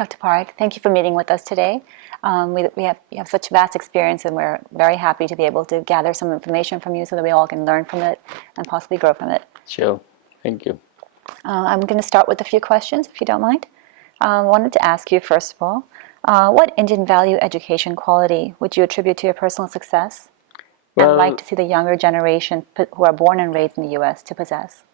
Dr. Parikh, thank you for meeting with us today. You have such vast experience, and we're very happy to be able to gather some information from you so that we all can learn from it and possibly grow from it. Sure. Thank you. I'm going to start with a few questions, if you don't mind. I wanted to ask you, first of all, what Indian value education quality would you attribute to your personal success and like to see the younger generation who are born and raised in the U.S. to possess?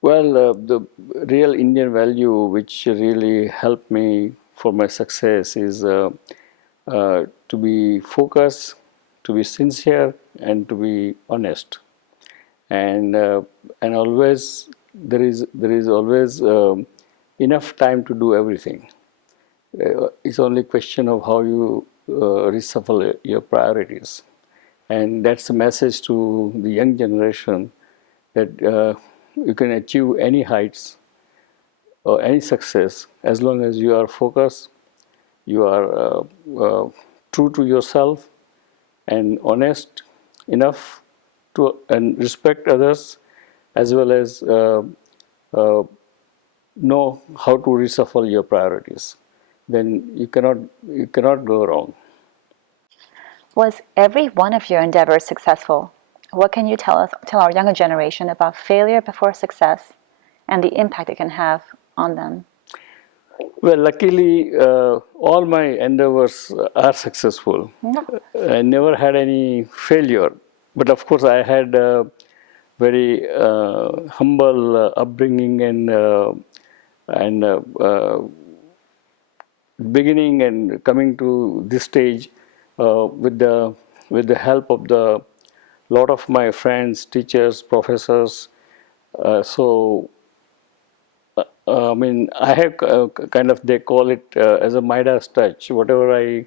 Well, the real Indian value which really helped me for my success is to be focused, to be sincere, and to be honest. And always there is always enough time to do everything. It's only a question of how you reshuffle your priorities, and that's the message to the young generation that you can achieve any heights or any success as long as you are focused, you are true to yourself, and honest enough to and respect others, as well as uh, know how to reshuffle your priorities. Then you cannot go wrong. Was every one of your endeavors successful? What can you tell our younger generation about failure before success and the impact it can have on them? Well, luckily, all my endeavors are successful. I never had any failure, but of course, I had a very humble upbringing and beginning and coming to this stage with the help of the lot of my friends, teachers, professors. So I mean, I have kind of, they call it as a Midas touch. Whatever I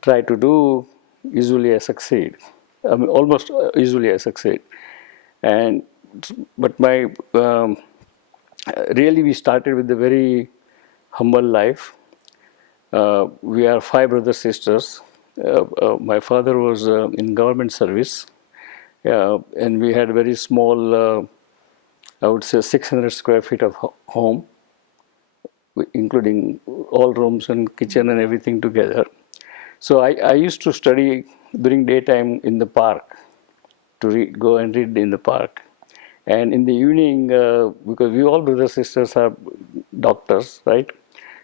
try to do, usually I succeed. I mean, almost usually I succeed. And but my really we started with a very humble life. We are five brothers sisters. My father was in government service, and we had very small, I would say, 600 square feet of home, including all rooms and kitchen and everything together. So I used to study during daytime in the park, to go and read in the park. And in the evening, because we all brothers sisters are doctors, right?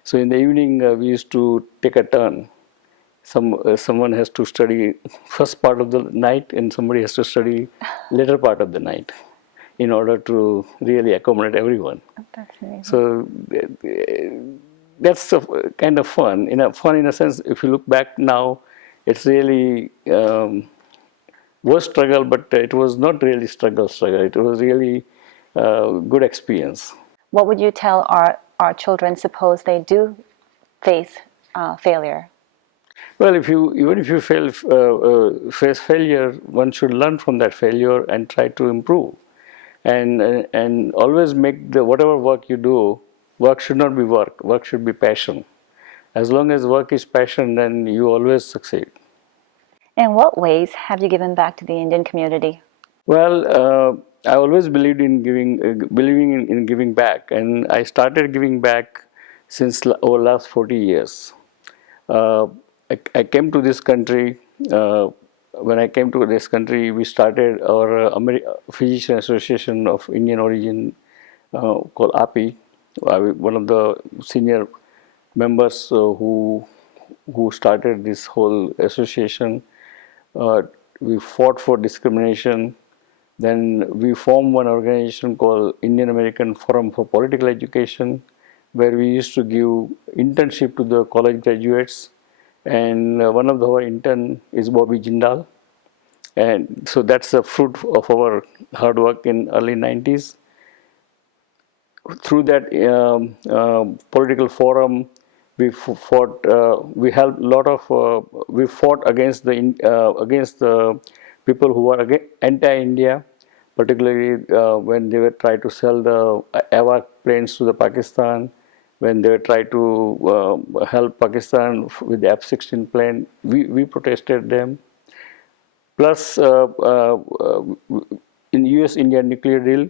So in the evening, we used to take a turn. Someone has to study first part of the night, and somebody has to study later part of the night, in order to really accommodate everyone. That's amazing. So that's kind of fun. Fun in a sense, if you look back now, it's really was struggle, but it was not really struggle. It was really good experience. What would you tell our children, suppose they do face failure? Well, even if you face failure, one should learn from that failure and try to improve, and always make the whatever work you do. Work should not be work. Work should be passion. As long as work is passion, then you always succeed. In what ways have you given back to the Indian community? Well, I always believed in believing in giving back, and I started giving back since over last 40 years. Uh, I came to this country. When I came to this country, we started our Physician Association of Indian origin, called API. One of the senior members who started this whole association. We fought for discrimination. Then we formed one organization called Indian American Forum for Political Education, where we used to give internship to the college graduates. And one of our intern is Bobby Jindal. And so that's the fruit of our hard work in early 90s. Through that political forum, we helped a lot of, we fought against the people who were anti-India, particularly when they were trying to sell the Avar planes to the Pakistan, when they were trying to help Pakistan with the F-16 plane. We protested them. Plus, in US-India nuclear deal,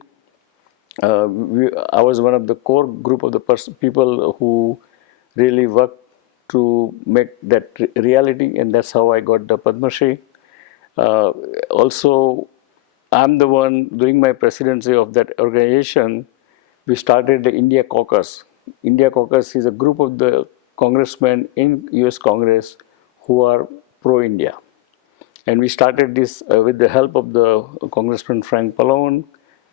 I was one of the core group of the people who really worked to make that reality, and that's how I got the Padma Shri. Also, I'm the one during my presidency of that organization. We started the India Caucus. India Caucus is a group of the congressmen in U.S. Congress who are pro-India, and we started this with the help of the Congressman Frank Pallone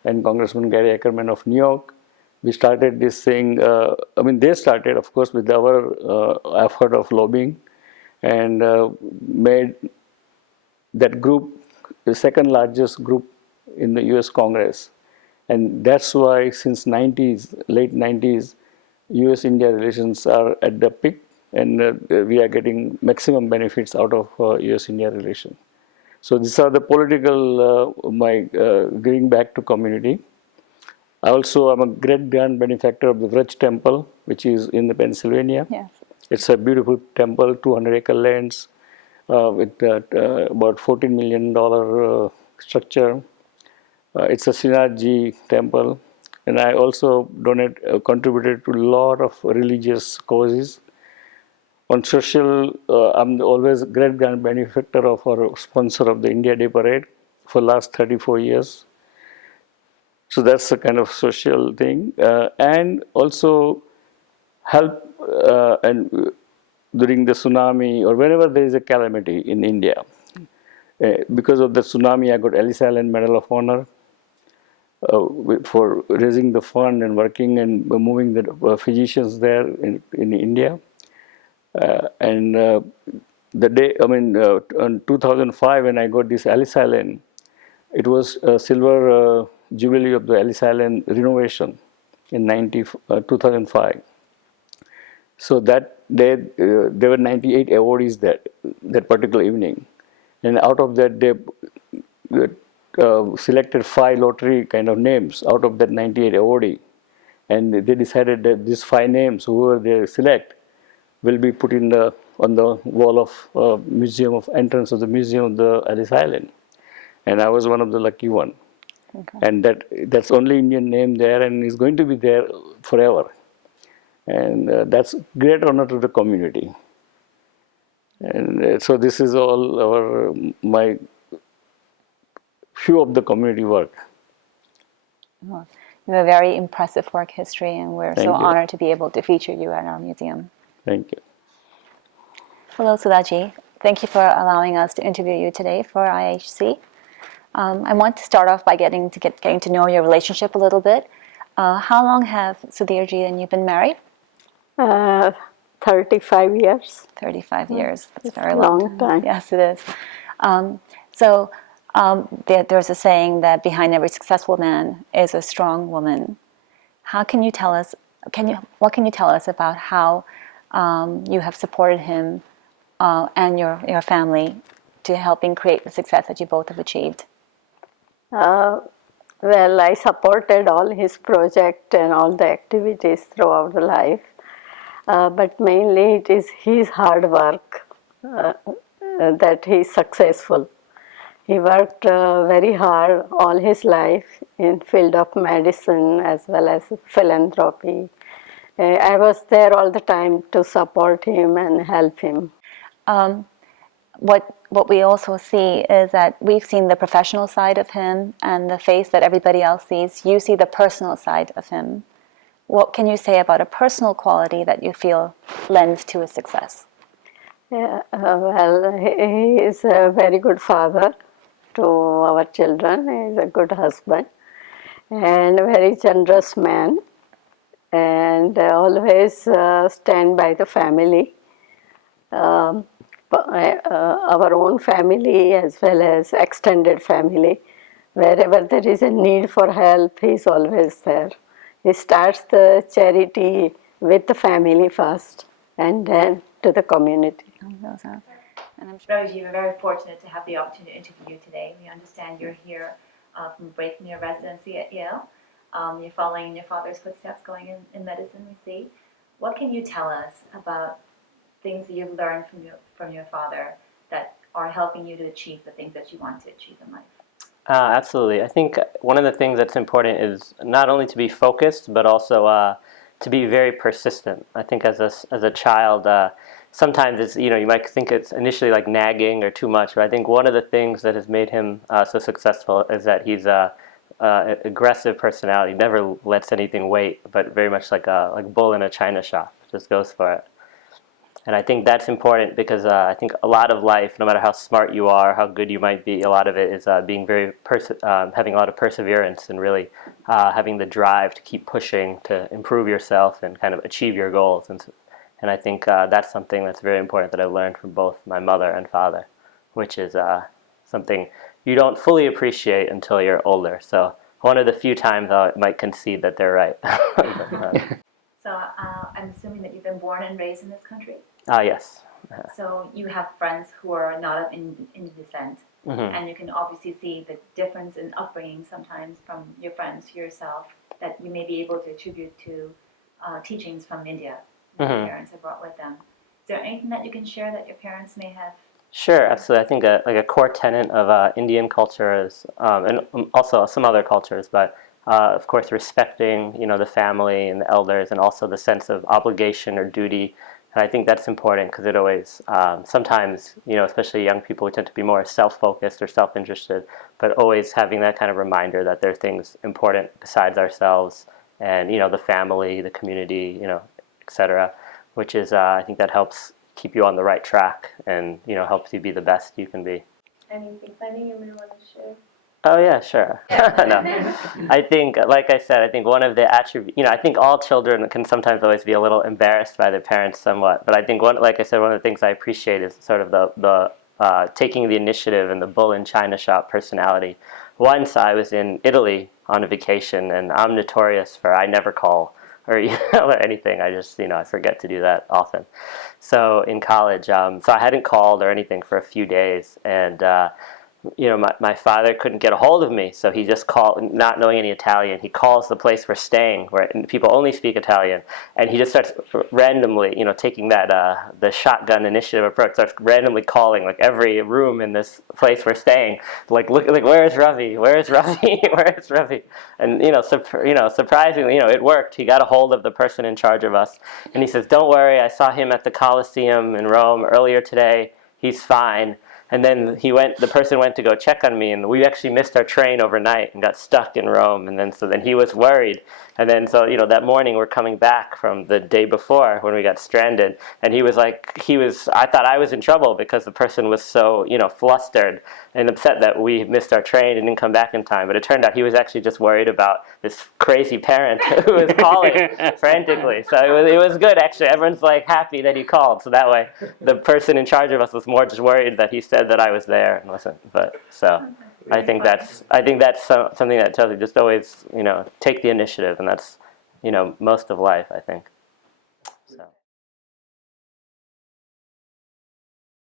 and Congressman Gary Ackerman of New York. We started this thing. I mean, they started, of course, with our effort of lobbying, and made that group the second largest group in the US Congress. And that's why since 90s, late 90s, US-India relations are at the peak, and we are getting maximum benefits out of US-India relations. So these are the political, my giving back to community. I also am a great grand benefactor of the Vraj Temple, which is in the Pennsylvania. Yes. It's a beautiful temple, 200-acre lands, with about $14 million structure. It's a Srinathji temple, and I also contributed to a lot of religious causes. On social, I'm always great grand benefactor of or sponsor of the India Day Parade for last 34 years. So that's a kind of social thing, and also help and during the tsunami or whenever there is a calamity in India. Because of the tsunami, I got Ellis Island Medal of Honor for raising the fund and working and moving the physicians there in India. And the day, I mean, in 2005, when I got this Ellis Island, it was a silver jubilee of the Ellis Island renovation in 2005. So that day, there were 98 awardees that particular evening. And out of that, they selected 5 lottery kind of names out of that 98 awardee. And they decided that these 5 names, whoever they select, will be put in on the wall of museum of entrance of the museum of the Ellis Island. And I was one of the lucky one. Okay. And that's only Indian name there, and is going to be there forever. And that's great honor to the community. And so this is all my few of the community work. Well, you have a very impressive work history, and we're so Thank you. honored to be able to feature you at our museum. Thank you. Hello, Sudhaji. Thank you for allowing us to interview you today for IHC. I want to start off by getting to know your relationship a little bit. How long have Sudhirji and you been married? 35 years. 35 years. That's It's a very a long long time. Yes, it is. There's a saying that behind every successful man is a strong woman. How can you tell us? What can you tell us about how you have supported him and your family to helping create the success that you both have achieved? Well, I supported all his project and all the activities throughout the life, but mainly it is his hard work that he is successful. He worked very hard all his life in field of medicine as well as philanthropy. I was there all the time to support him and help him. What we also see is that we've seen the professional side of him and the face that everybody else sees. You see the personal side of him. What can you say about a personal quality that you feel lends to his success? Yeah, well, he is a very good father to our children. He is a good husband and a very generous man, and always stand by the family. Our own family as well as extended family. Wherever there is a need for help, he is always there. He starts the charity with the family first and then to the community. And I'm sure you're very fortunate to have the opportunity to interview you today. We understand you're here from breaking your residency at Yale. You're following in your father's footsteps, going in medicine, we see. What can you tell us about things that you've learned from your father that are helping you to achieve the things that you want to achieve in life? Absolutely. I think one of the things that's important is not only to be focused, but also to be very persistent. I think as a child, sometimes it's, you might think it's initially like nagging or too much, but I think one of the things that has made him so successful is that he's a aggressive personality, never lets anything wait, but very much like a bull in a china shop, just goes for it. And I think that's important because I think a lot of life, no matter how smart you are, how good you might be, a lot of it is being very having a lot of perseverance and really having the drive to keep pushing to improve yourself and kind of achieve your goals. And I think that's something that's very important that I learned from both my mother and father, which is something you don't fully appreciate until you're older. So one of the few times I might concede that they're right. So I'm assuming that you've been born and raised in this country? Yes. So you have friends who are not of Indian descent, and you can obviously see the difference in upbringing sometimes from your friends to yourself that you may be able to attribute to teachings from India that your parents have brought with them. Is there anything that you can share that your parents may have? Sure, absolutely. I think a core tenet of Indian culture is, and also some other cultures, but of course respecting, the family and the elders, and also the sense of obligation or duty. And I think that's important because it always, sometimes, especially young people, we tend to be more self-focused or self-interested, but always having that kind of reminder that there are things important besides ourselves and, the family, the community, etc., which is, I think that helps keep you on the right track and, helps you be the best you can be. Anything funny you may want to share? Oh yeah, sure. No, I think, like I said, I think one of the attributes, I think all children can sometimes always be a little embarrassed by their parents somewhat. But I think like I said, one of the things I appreciate is sort of the taking the initiative and the bull in china shop personality. Once I was in Italy on a vacation, and I'm notorious for I never call or email or anything. I just, I forget to do that often. So in college, so I hadn't called or anything for a few days, and my father couldn't get a hold of me, so he just called, not knowing any Italian. He calls the place we're staying, where people only speak Italian, and he just starts randomly, taking that the shotgun initiative approach, starts randomly calling like every room in this place we're staying, like look, like where's Ravi, where's Ravi, where's Ravi, and surprisingly, it worked. He got a hold of the person in charge of us, and he says, "Don't worry, I saw him at the Colosseum in Rome earlier today. He's fine." And then the person went to go check on me, and we actually missed our train overnight and got stuck in Rome. And then he was worried. And then that morning we're coming back from the day before when we got stranded, and he was like, I thought I was in trouble because the person was so, flustered and upset that we missed our train and didn't come back in time. But it turned out he was actually just worried about this crazy parent who was calling frantically. So it was good, actually. Everyone's like happy that he called. So that way the person in charge of us was more just worried that he said that I was there and wasn't. But so I think that's something that tells you just always, take the initiative, and that's, most of life, I think.